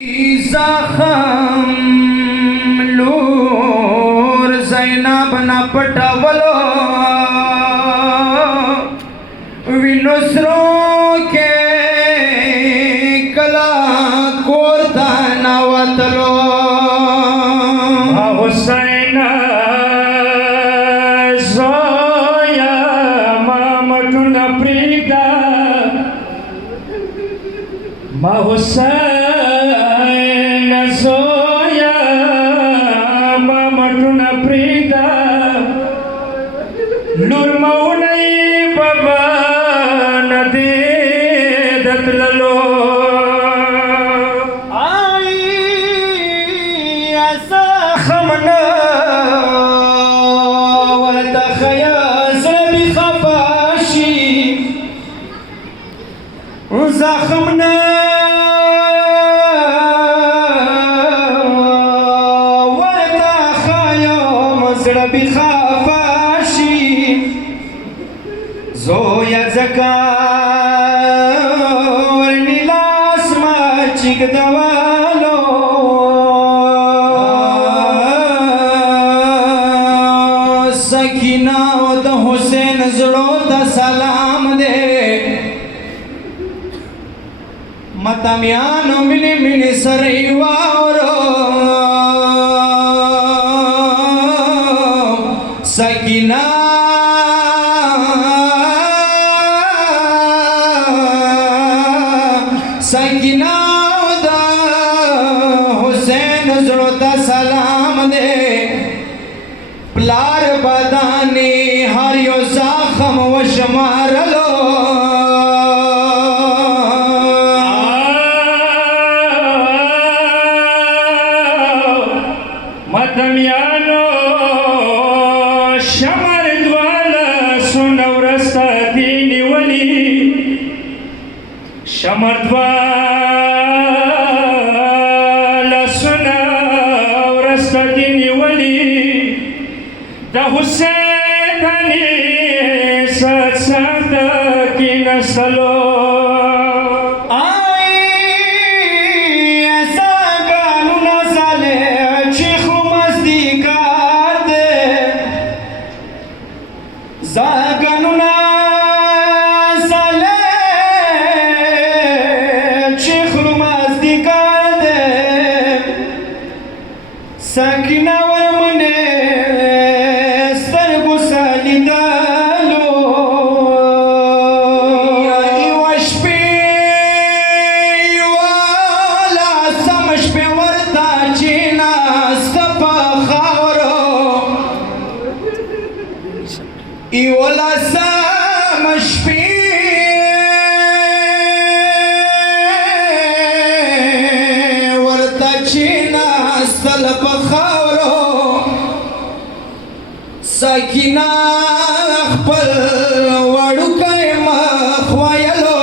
زخم لور زینب نا پټولو وینسرو کې کلا کور ته نوتلو حسین زویا مامټونه پریدا ما حسین زویا مامټونه پریدا لور مونای بابا ندی دتللو خمنا وتخياس بخفاشي زخمنا وتخياس بخفاشي زويا زكار نلاس ما چگدوالو سکینہ د حسین زړو ته سلام دے متمیانو ملی ملی سری واورو سکینہ سکینہ د حسین زړو ته سلام دے پلار بدانی هر یو زخم و شمارلو مدمیانو شمر دوالا سنورستا دینی ولی شمر دوالا سنورستا دینی ولی دا حسین علی سات سات کی نسلو زاگانونا ساله چه خروماز دیگر ده ساکینا ورمنه سرگو سالی دالو ایواش پی ایوالا سمش پی ورطا چینا سپا خاورو ایولا سامش پی ورطا چینا سلپ خاورو ساکینا اخپل وڑو کئی مخوایلو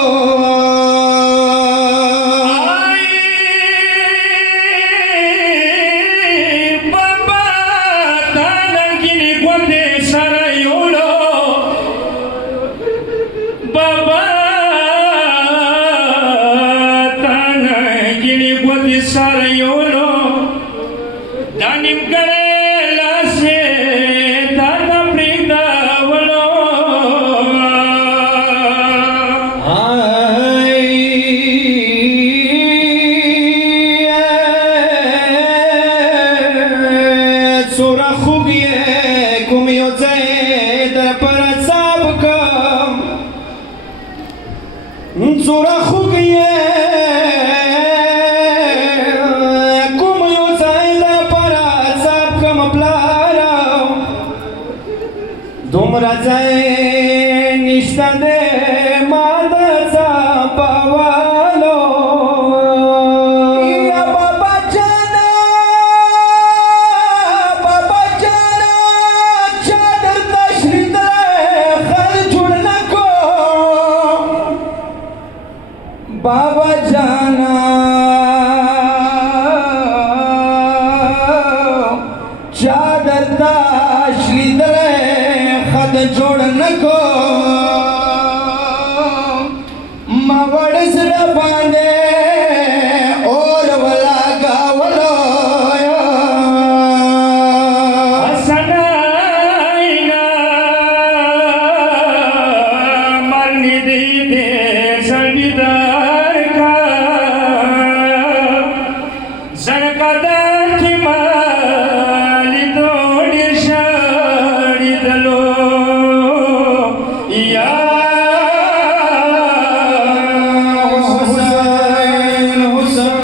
بابا تانگینی گوندے سرائیولو بابا تانگینی گوندے سرائیولو دانیم کرے لاسے دادا پریدا ولو سورا خوبیه کمیو زید پر عذاب کم سورا خوبیه کمیو زید پر عذاب کم پلارا دومرا زید نشتا دے مادا زاپاوالو بابا جانا چادر داشلی در خد جوڑ نکو